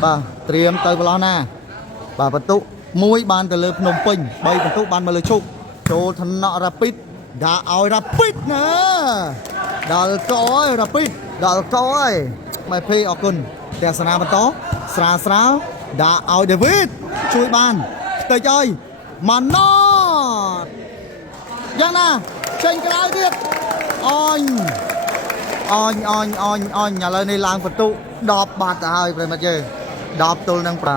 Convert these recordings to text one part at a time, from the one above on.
bà triềm tới vào na bà vận tụ mũi ban từ lớp nôm pin bay vận tụ ban mà lời chụp cho thằng nọ rapid đã ao rapid nữa đào coi mày phi ở cồnแต่สนามมันโตสาวđã ao David chui ban tới chơi mà nóยังนะเชิงกลายเรียบอย่าเลยในลางประตูดอบบาดหายไปมาเจอดอบตัวนังปลา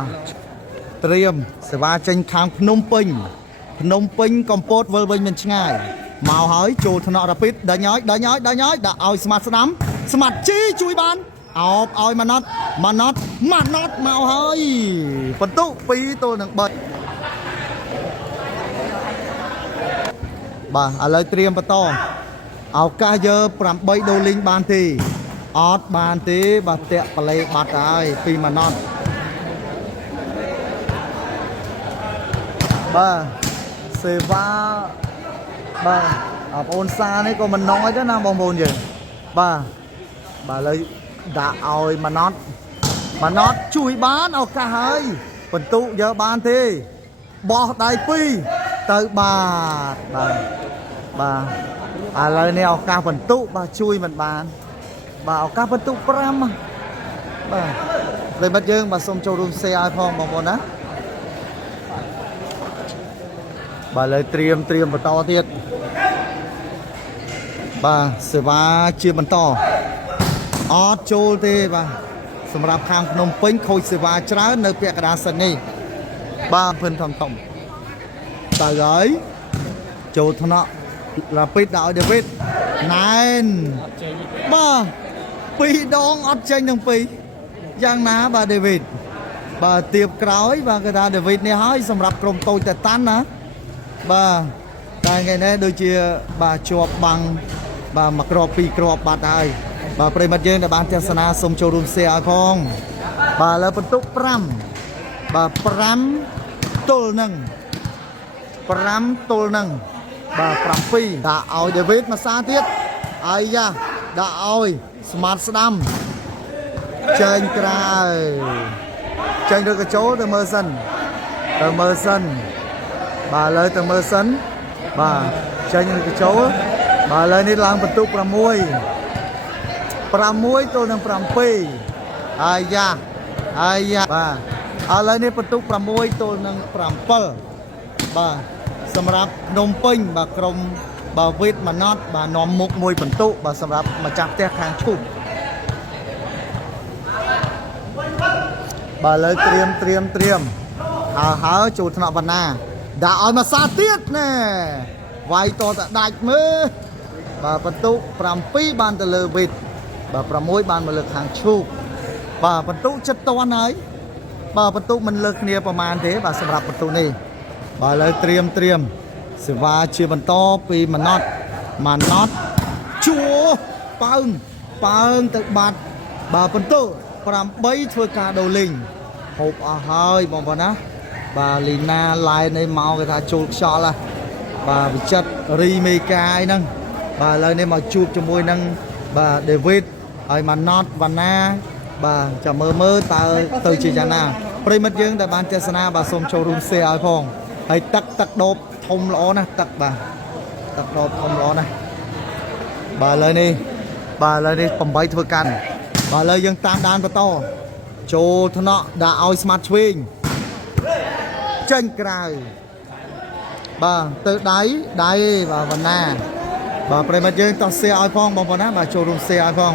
เตรียมสว่าเชิงทางพนมปิงคอมโพสเวอร์เวนมันง่ายมาหายโจธนรพิษได้ย้อยได้เอาสมัครสนามสมัครจี้ช่วยบ้านเอามาน็อตมาหายประตูปีตัวหนึ่งเบิดบ่าอะไรเตรียมประตอเอากาเยอะปรับใบโดลิงบานทีออดบานทีบาเตะปลายบาดไอปีมานอนบ่าเซวาบ่าโอนซานี่ก็มันน้อยก็น่าบองบนอยู่บ่าเลยด่าเอามานอดช่วยบ้านเอากาเฮยประตูเยอะบานทีบอกได้ปีเตะบาดอะไรเนี่ยเอากาประตูบ่าช่วยมันบานบ่าเอากาประตูปรามบ่าเลยบัดยังบ่าส่งโจรุมเซียพองบองนะบ่าเลยเตรียมประตูเทียดบ่าเสวาเชื่อมันต่อออดโจลเทบ่าสำหรับทางพนมเป้งโคยเสวาเช้าในเปียกระดาษนี่บ่าเพิ่นทองต่อมตายเลยโจทนะราปิดดาวเดวิดนายบ่าปีดองอดเจนทั้งปียังนะบ่าเดวิดบ่าเตียบกร้อยบ่ากระดาษเดวิดเนี่ยให้สำหรับกรมโตแต่ตันนะบ่าแต่ไงเนี่ยโดยเฉพาะบ่าจวบบังบ่ามากรอบปีกรอบบาดได้บ่าปริมาณเยอะในบ้านเทศนาสมโจรุนเสียพองบ่าแล้วประตูปรำบ่าปรำตุลหนึ่งบ่าปรำปีด่าเอาเดวิดมาซาเทียดไอ้ยะด่าเอาสมาร์ทสดัมเชิญกลายเชิญเดือกระโจเตอร์เมอร์สันบ่าเลยเตอร์เมอร์สันบ่าเชิญเดือกระโจบ่าเลยนี่ล้างประตูปรำมวยตัวหนึ่งปรำปีไอ้ยะบ่าอะไรนี่ประตูปรำมวยตัวหนึ่งปรำเปิลบ่าสำหรับนมปิ้งบะกรมบะวิทมานอดบะนอมมุกมวยผลตุบะสำหรับมาจับแตกทางชุบบะเลยเตรียมหาจูธนบันนาด่าเอามาซาเตียดแน่ไวต่อแต่ได้มือบะประตูปรำปีบานตะเลวิทบะประมวยบานมาเลือกทางชุบบะประตูจัดตัวไหนบะประตูมันเลือกเนียประมาณเท่บะสำหรับประตูนี้บ่าเลยเตรียมสว่าเชื่อมันต่อปีมันน็อตชัวเปิงตึกบัดบ่าเป็นตู้ปรำใบช่วยกาโดลิงหกเอาให้มองบ่นะบ่าลีนาลายในเมาcái thà chụp shot làบ่าbị chất ri mê cai nângบ่าเลยในมาจูบจมูกnângบ่าเดวิดไอ้มันน็อตวันน่าบ่าจะเมื่อตาตื่นจีจันนาปริมาณยังแต่บ้านเจษนาบ่าสมโชรุมเสียไอ้พองให้ตักโดบทมล้อนะตักโดบทมล้อนะบ่าเลยนี่ผมไปทั่วกันบ่าเลยยังตามดานประตูโจธนะด่าเอาสมาร์ทสวิงเจนกลายบ่าtự đáyบ่าวันหน้าบ่าปริมาณยังต่อเสียไอ้พองบอกนะบ่าโจรุมเสียไอ้พอง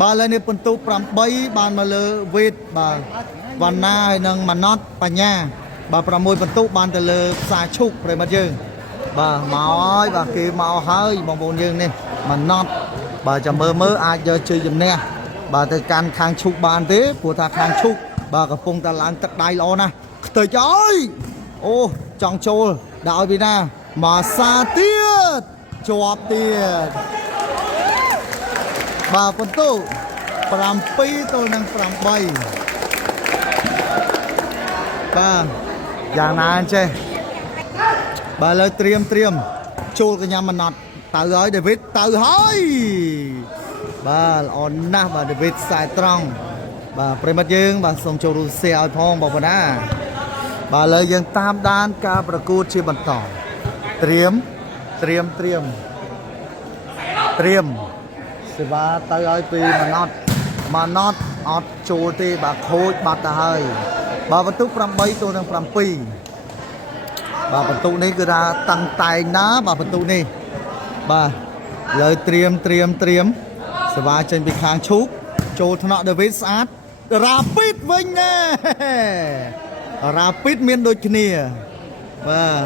บ่าเลยนี่เป็นตู้ปรำใบบานมาเลยวิทบ่าวันหน้านังมันน็อตปัญญาบ่าประมวยบรรทุกบานแต่เลยสายชุกเลยมาเยอะบ่าเมาบ่ากีเมาเฮ้ยบางบนยังนี่มันน็อตบ่าจะเมื่ออาจจะเจอจำเนี่ยบ่าแต่การคางชุกบานเต้ปวดทาคางชุกบ่ากระพงตะลางตักได้ล้อนะเตยจ้อยโอ้จองโจลดาวปีน่ามาซาเตียดจวบเตียดบ่าบรรทุกปรำปีตัวนังปรำใบบ่าอย่างนั้นใช่บ่าเลยเตรียมโจลกันยามันนัดตื่นเฮ้ยเดวิดตื่นเฮ้ยบ่าอ่อนนะบ่าเดวิดสายตรอง បាទប្រិមត្តយើងបាទសូមចូលរួម share ឲ្យផងបងប្អូនណាបាទឥឡូវយើងតាមដានការប្រកួតជាបន្តត្រៀមសេវាទៅឲ្យពីម៉ាណតអត់ចូលទេបាទខូចបាត់ទៅហើយបាទបន្ទុក8ទល់នឹង7បាទបន្ទុកនេះគឺថាតាំងតែងណាបាទបន្ទុកនេះបាទលើត្រៀមសេវាចេញពីខាងឈូកចូលថ្នាក់ដាវីតស្អាតរ៉ាពីតវិញណែរ៉ាពីតមានដូចគ្នាបាទ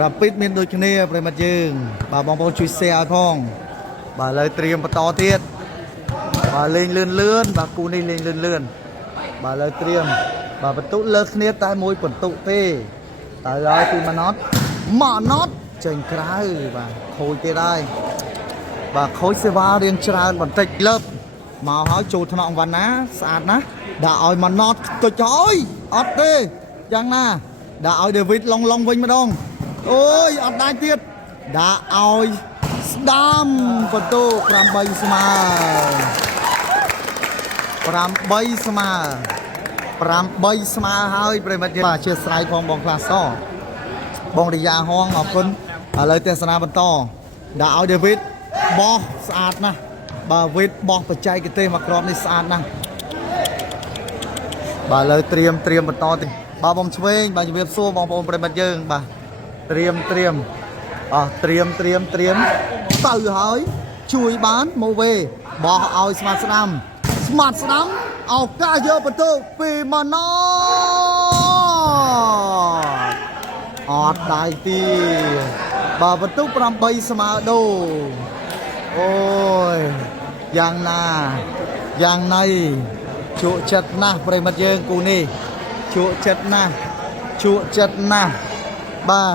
រ៉ាពីតមានដូចគ្នាប្រិមត្តយើងបាទបងប្អូនជួយ share ឲ្យផងបាទឥឡូវត្រៀមបន្តទៀតបាទលេងលឿនបាទគូនេះលេងលឿនបាទឥឡូវត្រៀមបាទបន្ទុកលើគ្នាតែមួយបន្ទុកទេតែឲ្យពីម៉ាណតចេញក្រៅបាទខូចទៀតហើយបាទខូចសេវារៀងច្រើនបន្តិចលើបមកហើយចូលថ្នាក់វណ្ណាស្អាតណាស់ដាក់ឲ្យម៉ាណតទុចហើយអត់ទេយ៉ាងណាដាក់ឲ្យដាវីតឡុងវិញម្ដងអូយអត់ដាច់ទៀតដាក់ឲ្យស្ដាំបន្ទុក8ស្មើហើយប្រិមត្តយើងបាទអធិស្ឋានផងបងខ្លះសបងរិយាហងអរគុណឥឡូវទេសនាបន្តដាក់ឲ្យដាវីតបោះស្អាតណាស់បាទវីតបោះបច្ចេកទេសមកក្របនេះស្អាតណាស់បាទឥឡូវត្រៀមបន្តទៀតបាទបងឆ្វេងបាទជំរាបសួរបងប្អូនប្រិមត្តយើងបាទត្រៀមអស់ត្រៀមទៅហើយជួយបានមកវេបោះឲ្យស្មាត់ស្ដាំឱកាសយកបន្ទុកពីម៉ាណតអត់ដៃទីបាទបន្ទុក8ស្មើដូអូយយ៉ាងណៃជក់ចិត្តណាស់ប្រិមត្តយើងគូនេះជក់ចិត្តណាស់បាទ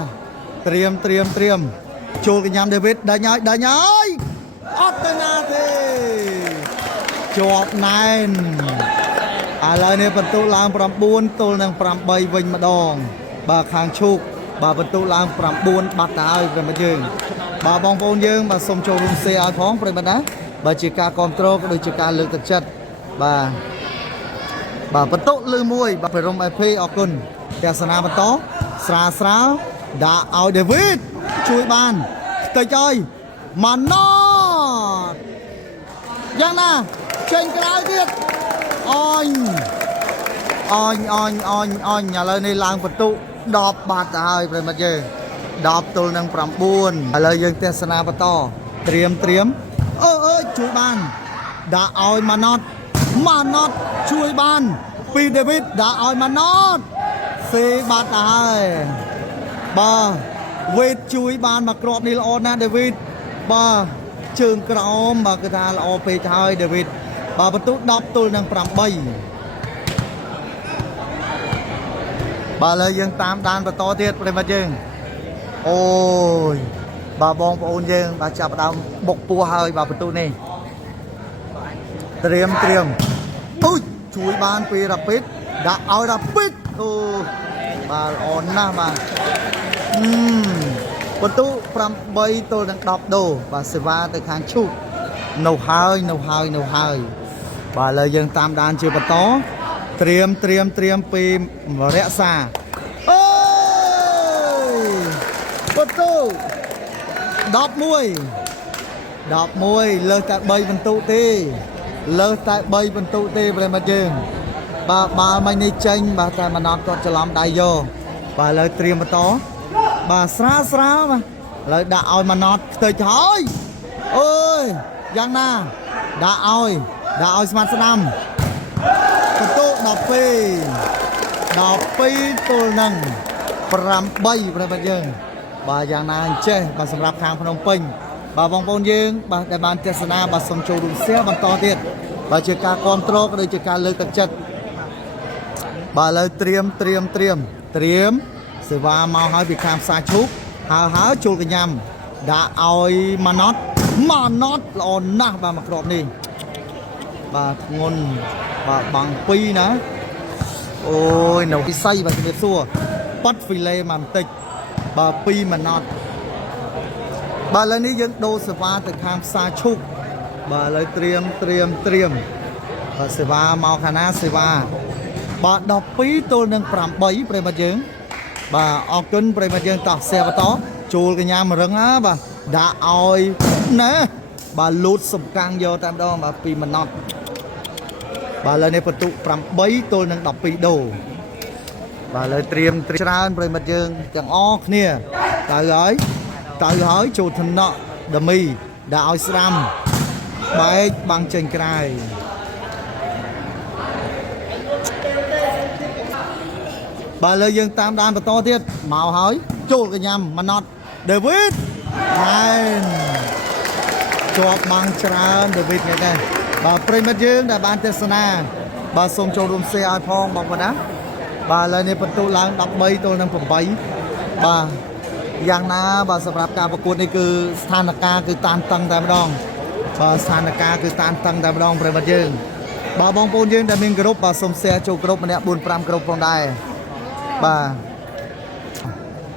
ត្រៀមចូលកញ្ញាដាវីតដាច់ហើយអត់ទៅណាទេជាប់ណែនឥឡូវនេះបន្ទុកឡើង9ទល់នឹង8វិញម្ដងបាទខាងឈូកបាទបន្ទុកឡើង9បាត់ទៅហើយប្រិមត្តយើងបាទបងប្អូនយើងបាទសូមចូលរួម share ឲ្យផងប្រិមត្តណាបើជាការគ្រប់គ្រងក៏ដូចជាការលើកទឹកចិត្តបាទបន្ទុកលើមួយបាទភិរម FP អរគុណទេសនាបន្តស្រាលដាក់ឲ្យដាវីតជួយបានតិចឲ្យម៉ាណតយ៉ាងណាចេញក្រៅទៀតអញឥឡូវនេះឡើងបន្ទុក10បាត់ទៅហើយប្រិមត្តយើង10ទល់នឹង9ឥឡូវយើងទេសនាបន្តត្រៀមអើយជួយបានដាក់ឲ្យម៉ាណតជួយបានពីដាវីតដាក់ឲ្យម៉ាណតសេបាត់ទៅហើយបាទវេតជួយបានមកក្របនេះល្អណាស់ដាវីតបាទជើងក្រោមបាទគឺថាល្អពេកហើយដាវីតបាទបន្ទុក10ទល់នឹង8បាទឥឡូវយើងតាមដានបន្តទៀតប្រិមត្តយើងអូយបាទបងប្អូនយើងបាទចាប់ផ្ដើមបុកពោះហើយបាទបន្ទុកនេះត្រៀមអូយជួយបានពីរ៉ាពីតដាក់ឲ្យរ៉ាពីតអូបាទល្អណាស់បាទបន្ទុក8ទល់នឹង10ដូបាទសេវាទៅខាងឈូកនៅហើយបាទឥឡូវយើងតាមដានជាបន្តត្រៀមពីរក្សាអូយបន្ទុក11លើសតែ3បន្ទុកទេប្រិមត្តយើងបាទបាល់មិញនេះចេញបាទតែម៉ាណតគាត់ច្រឡំដៃយកបាទឥឡូវត្រៀមបន្តបាទស្រាលបាទឥឡូវដាក់ឲ្យម៉ាណតខ្ទេចហើយអើយយ៉ាងណាដាក់ឲ្យស្មាត់ស្ដាំបន្ទុក12ទល់នឹង8ប្រិមត្តយើងបាទយ៉ាងណាអញ្ចេះបាទសម្រាប់ខាងភ្នំពេញបាទបងប្អូនយើងបាទដែលបានទស្សនាបាទសូមចូលរួម share បន្តទៀតបាទជាការគ្រប់គ្រងក៏ដូចជាការលើកទឹកចិត្តបាទឥឡូវត្រៀមសេវាមកហើយពីខាងផ្សារឈូកហើជុលកញ្ញាំដាក់ឲ្យម៉ាណតល្អណាស់បាទមកក្របនេះបាទធ្ងន់បាទបាំង2ណាអូយនៅពិសីបាទជំរាបសួរប៉ាត់ហ្វីឡេមកបន្តិចបាទ2ម៉ាណតបាទឥឡូវនេះយើងដូរសេវាទៅខាងផ្សារឈូកបាទឥឡូវត្រៀម សេវាមកខាងណាសេវាបាទ12ទល់នឹង8ប្រិមត្តយើងបាទអរគុណប្រិមត្តយើងតោះ share បន្តចូលកញ្ញាមរឹងណាបាទដាក់ឲ្យណាបាទលូតសំកាំងយកតែម្ដងបាទ2ម៉ណត់បាទឥឡូវនេះបន្ទុក8ទល់នឹង12ដូបាទឥឡូវត្រៀមច្រើនប្រិមត្តយើងទាំងអស់គ្នាទៅហើយចូលថ្នាក់ដមីដាក់ឲ្យស្ដាំបែកបាំងចេញក្រៅបាទលើយើងតាមដានបន្តទៀតមកហើយចូលកញ្ញាម៉ណត់ដេវីតហើយជាប់បាំងច្រើនដេវីតនេះដែរបាទប្រិមិត្តយើងដែលបានទស្សនាបាទសូមចូលរួម share ឲ្យផងបងប្អូនណាបាទឥឡូវនេះបន្ទុកឡើង13ទល់នឹង8បាទយ៉ាងណាបាទសម្រាប់ការប្រកួតនេះគឺស្ថានភាពគឺតានតឹងតែម្ដងបាទស្ថានភាពគឺតានតឹងតែម្ដងប្រិមិត្តយើងបាទបងប្អូនយើងដែលមានក្រុមបាទសូម share ចូលក្រុមម្នាក់ 4-5 ក្រុមផងដែរបាទ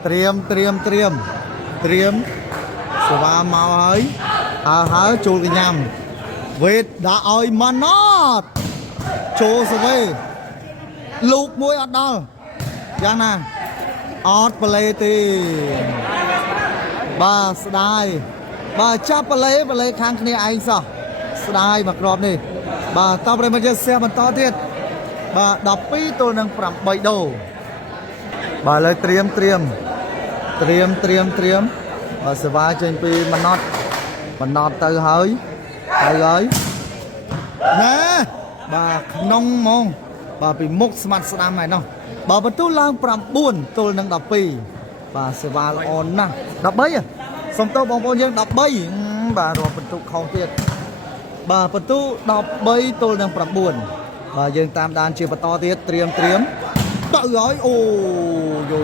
ត្រៀមសេវាមកហើយចូលកញ្ញាំវេតដាក់ឲ្យម៉ាណតចូលសវេលូកមួយអត់ដល់យ៉ាងណាអត់ប្លេទេបាទស្ដាយបាទចាប់ប្លេខាងគ្នាឯងសោះស្ដាយមកក្របនេះបាទតប្រិមត្តយើងសះបន្តទៀតបាទ12ទល់នឹង8ដូបាទឥឡូវត្រៀមបាទសេវាចេញពីម៉ណត់ទៅហើយណាបាទក្នុងហ្មងបាទពីមុខស្មាត់ស្ដាំហើយនោះបាទបន្ទូលឡើង9ទល់នឹង12បាទសេវាល្អណាស់13សុំទោសបងប្អូនយើង13បាទរាប់បន្ទុកខុសទៀតបាទបន្ទូ13ទល់នឹង9បាទយើងតាមដានជាបន្តទៀតត្រៀមទៅហើយអូយោ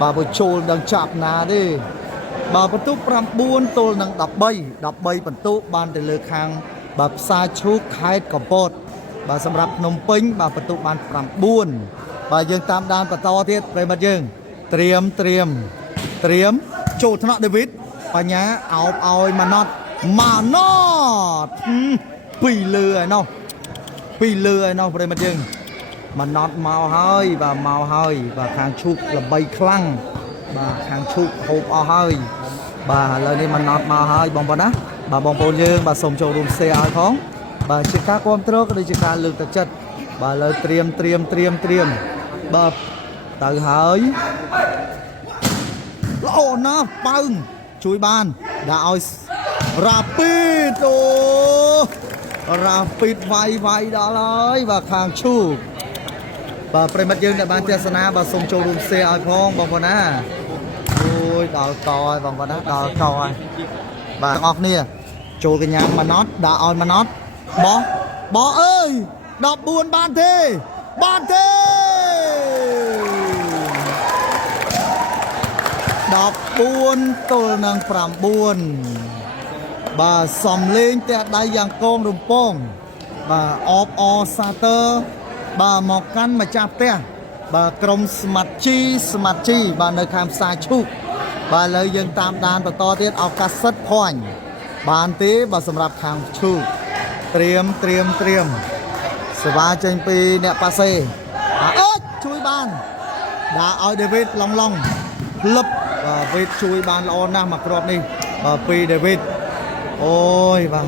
បាទបើចូលដល់ចាប់ណាទេបាទបន្ទុក9ទល់នឹង13បន្ទុកបានទៅលើខាងបាទផ្សារឈូកខេត្តកំពតបាទសម្រាប់ភ្នំពេញបាទបន្ទុកបាន9បាទយើងតាមដានបន្តទៀតប្រិមត្តយើងត្រៀមចូលថ្នាក់ដេវីតបញ្ញាអោបឲ្យម៉ាណតពីលើហើយនោះប្រិមត្តយើងម៉ាណតមកហើយបាទខាងឈូកល្បីខ្លាំងបាទខាងឈូកហូបអស់ហើយបាទឥឡូវនេះម៉ាណតមកហើយបងប្អូនណាបាទបងប្អូនយើងបាទសូមចូលរួម share ឲ្យផងបាទជាការគ្រប់គ្រងក៏ដូចជាការលើកទឹកចិត្តបាទឥឡូវត្រៀមបាទទៅហើយល្អណាស់ប៉ើងជួយបានដាក់ឲ្យរ៉ាពីតរ៉ាពីតវាយដល់ហើយបាទខាងឈូកបាទប្រិមិត្តយើងដែលបានទស្សនាបាទសូមចូលរួម share ឲ្យផងបងប្អូនណាអូយដល់កហើយបងប្អូនណាដល់កហើយបាទទាំងអស់គ្នាចូលកញ្ញាម៉ាណតដាក់ឲ្យម៉ាណតបោះអើយ14បានទេ14ទល់នឹង9បាទសំលេងផ្ទះដៃយ៉ាងកងរំពងបាទអបអសាទើបាទមកកាន់ម្ចាស់ផ្ទះបាទក្រុមស្មាត់ជីបាទនៅខាងផ្សារឈូកបាទឥឡូវយើងតាមដានបន្តទៀតឱកាសសិតភ័ញបានទេបាទសម្រាប់ខាងឈូកត្រៀមសេវាចេញពីអ្នកប៉ាសេជួយបានដាក់ឲ្យដេវីតឡងផ្លឹបបាទវេតជួយបានល្អណាស់មកគ្រាប់នេះពីដេវីតអូយបាទ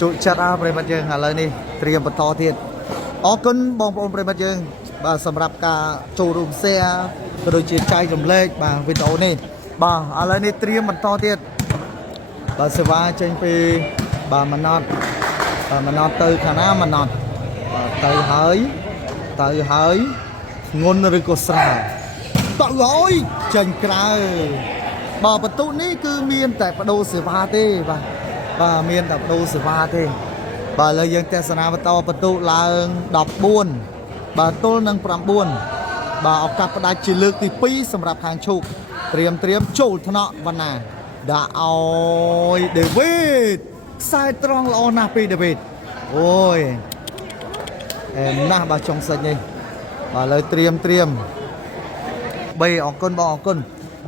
ជក់ចិត្តប្រិមិត្តយើងឥឡូវនេះត្រៀមបន្តទៀតអរគុណបងប្អូនប្រិមិត្តយើងបាទសម្រាប់ការចូលរួម share ក៏ដូចជាចែករំលែកបាទវីដេអូនេះបាទឥឡូវនេះត្រៀមបន្តទៀតបាទសេវាចេញពីបាទម៉ាណតទៅខាងណាម៉ាណតបាទទៅហើយងុនឬក៏ស្រាលទៅហើយចេញក្រៅបាទបន្ទុកនេះគឺមានតែបដូរសេវាទេបាទមានតែបដូរសេវាទេបាទឥឡូវយើងទស្សនាបន្តបន្ទុកឡើង14បាទទល់នឹង9បាទឱកាសផ្ដាច់ជាលើកទី2សម្រាប់ខាងឈូកត្រៀមចូលថ្នាក់វណ្ណាដាក់ឲ្យដេវីតខ្សែត្រង់ល្អណាស់ពីដេវីតអូយអែមណាស់បាទចុងសាច់នេះបាទឥឡូវត្រៀមអរគុណបងអរគុណ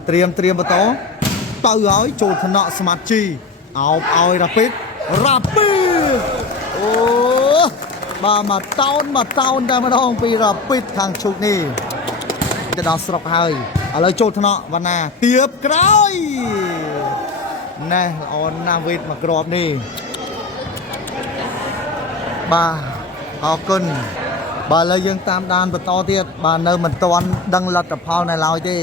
ត្រៀមបន្តទៅហើយចូលថ្នាក់ស្មាត់ជីអោបឲ្យរ៉ាពីតអូ bà mà tao ta mà đâu vì là bịt thằng chụp nèจะดอสรกให้อะไรโจทย์เนาะวันน่ะเตียบกร้อยนี่ออนนาวิดมากรอบนี่บ่าเอาขึ้นบ่าเลยยังตามดานประตูเทียดบ่าเนินมันตอนดังลัดตะเพาในลาวที่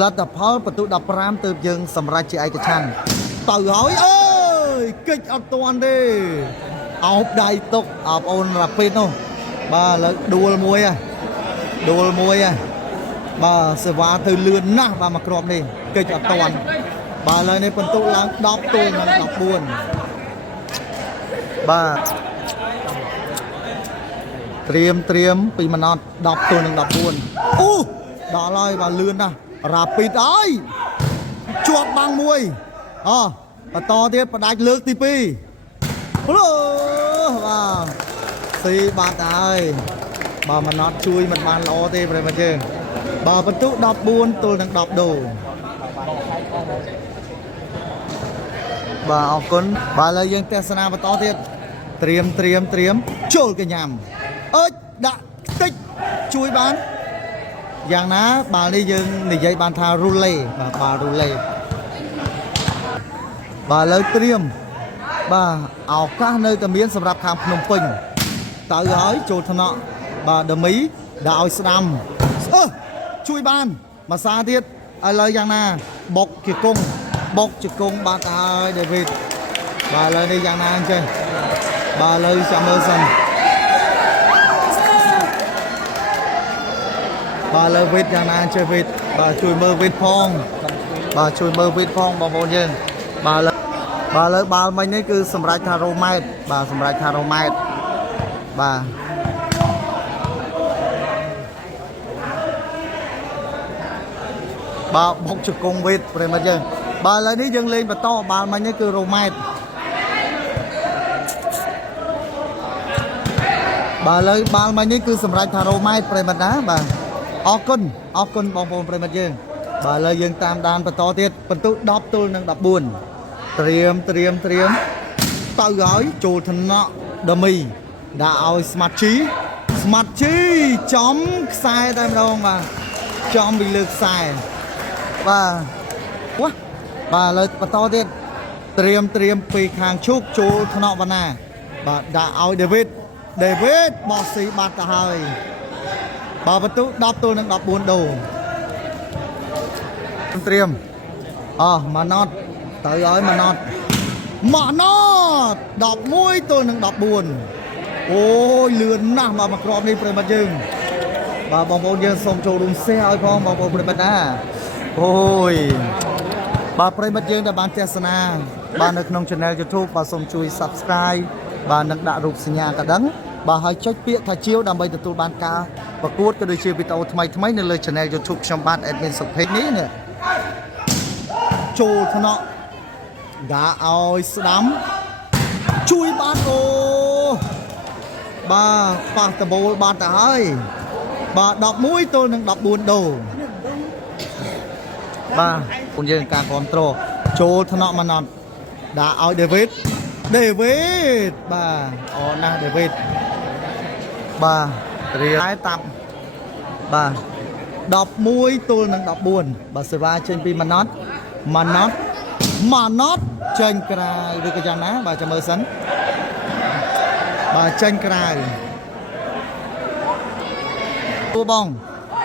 ลัดตะเพาประตูดับพรามเติมยังสำรัจไอ้กระชันต่อยหอยเอ้ยกิจเอาตัวดิเอาได้ตกเอาโอนรับเป็นโน่บ่าเลยดูมวยอ่ะbà sẽ vào từ lươn na bà mặc rộp này cây cho toàn bà lời này phần tụ lắng đọc tôi mà đọc buồn bà triêm vì mà nó đọc tôi đọc buồn đó lời bà lươn nè rapid ơi chuột bằng mùi bà to tiếp bà đánh lược tí pi bà xì bà ta ơi bà mà nó chui mình bàn lo thế rồi mà chứ bà bật tụ đọc buồn tôi đang đọc đồ bà học con bà lời dân tesana và to thiệt triêm trôi cái nhầm ơi đã tích chui bán dạng ná bà đi dân để dây bàn thà rule bà rule bà lời triêm bà ảo các nơi tầm biến sầm rạp khám nông bình tạo gói trôi thân nọ bà đầm ý đạo Islam chui ban mà xa thiết ai lời giang na bọc chữ cung bà ta ơi David bà lời đi giang na anh chơi bà lời Samuelson bà lời vịt giang na chơi vịt bà chui mơ vịt phong bà vô nhân bà lời bà mình ấy cứ sầm rạch thà romait bà sầm rạch thà romait bà bà bọc chụp cùng vịt rồi mà chứ bà lấy đi dâng lên và to bà mà nhớ cứ romait bà lấy bà mà nhớ cứ sầm rạch thà romait rồi mà đá bà ọc cân bong bồn rồi mà chứ bà lấy dâng tam đàn và to tiết phần tụ đọc tôi nâng đọc buồn triêm tao gói chủ thân nọ đầm mì đã ao smart trí chóm sai tay đâu mà chóm bị lực sai bà quá bà lời bà to tiết triêm pì khang chúc chú thân nọ văn à bà đã ao David bỏ xí bát cả hơi bà bắt tụ đọc tôi nâng đọc buồn đồ triêm mà nót tới ơi mà nót đọc mũi tôi nâng đọc buồn ôi lươn nào mà mặc rộp đi phải mà dừng bà bóng bóng dân xong trâu đúng xe ơi không bóng bóng phải mà đá ôi bà phải mà dừng đã bán tesana bà nâng nông channel YouTube bà xong chui subscribe bà nâng đã rụp sinh nhà cả đấng bà hãy check việc thả chiếu đàm bây từ tôi bán ca và cuốt cái đôi chiều video thay nên lời channel YouTube trong bán admin sọc page ní nè trâu thân nọ đã oi đám chui bán ô bà phạt tờ bố bà ta ơi bà đọc mũi tôi nâng đọc buồn đồ bà cũng như càng control trâu thân nọ mà nọ đã oi David bà nè David bà lái tạm bà đọc mũi tôi nâng đọc buồn bà sẽ ra trên pin mà nót trên cài được cái trang ná bà cho mơ sấn bà trên cài tua bong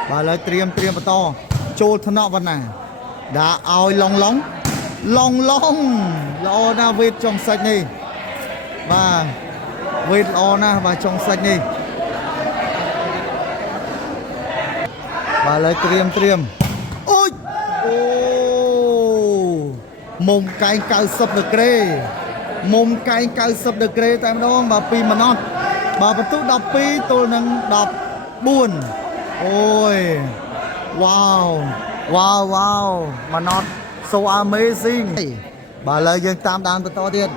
bà lấy triêm và to trôi thân nọ văn này đã ao long lo na vịt trong sạch này và vịt lo na và trong sạch này bà lấy triêm ôi mông cay cao sập được kê tại đó bà pi mà non bà bắt tụ đọc pi tôi nâng đọc buồn ôi wow mà non so amazing bà lời dân tam đàn bắt to tiền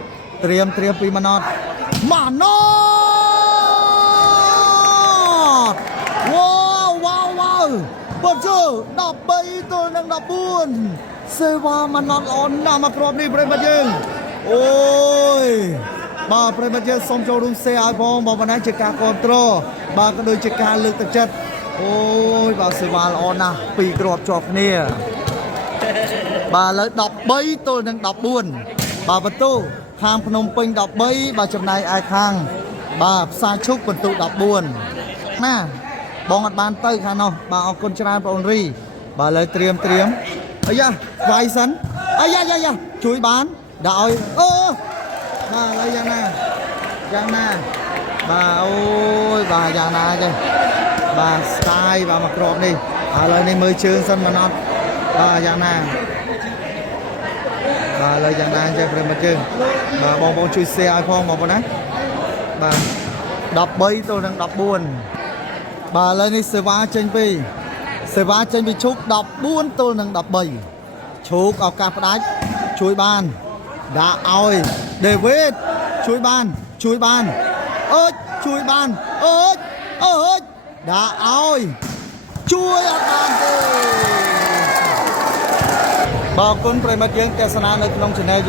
triêm pi mà non wow bà chứ đọc pi tôi nâng đọc buồn xe qua mà non on nào mà crop đi bơi mà dừng ôi បាទប្រិមត្តយើងសូមចូលរួម share ឲ្យបងបណ្ណាជាការគ្រប់គ្រងបាទក៏ដូចជាការលើកទឹកចិត្តអូយបាទសេវាល្អណាស់ពីរគ្រាប់ជាប់គ្នាបាទឥឡូវ13ទល់នឹង14បាទបន្ទូខាងភ្នំពេញ13បាទចំណែកឯខាងបាទផ្សារឈុកបន្ទូ14ណាបងអត់បានទៅខាងនោះបាទអរគុណច្រើនបងអូនរីបាទឥឡូវត្រៀមអាយ៉ាវាយសិនអាយ៉ាជួយបានដាក់ឲ្យអូបាទឥឡូវយ៉ាងណាបាទអូយបាទយ៉ាងណាទេបាទស្ទាយបាទមកក្របនេះឥឡូវនេះមើលជើងសិនមកណត់បាទយ៉ាងណាបាទឥឡូវយ៉ាងណាចេះប្រិមត្តជើងបាទបងប្អូនជួយ share ឲ្យផងបងប្អូនណាបាទ13ទល់នឹង14បាទឥឡូវនេះសេវាចេញពីឈុក14ទល់នឹង13ឈុកឱកាសផ្ដាច់ជួយបានដាក់ឲ្យ David ជួយបានអើយជួយបានអើយដាក់ឲ្យជួយអត់បានទេបាទអរគុណប្រិមត្តយើងទស្សនានៅក្នុង channel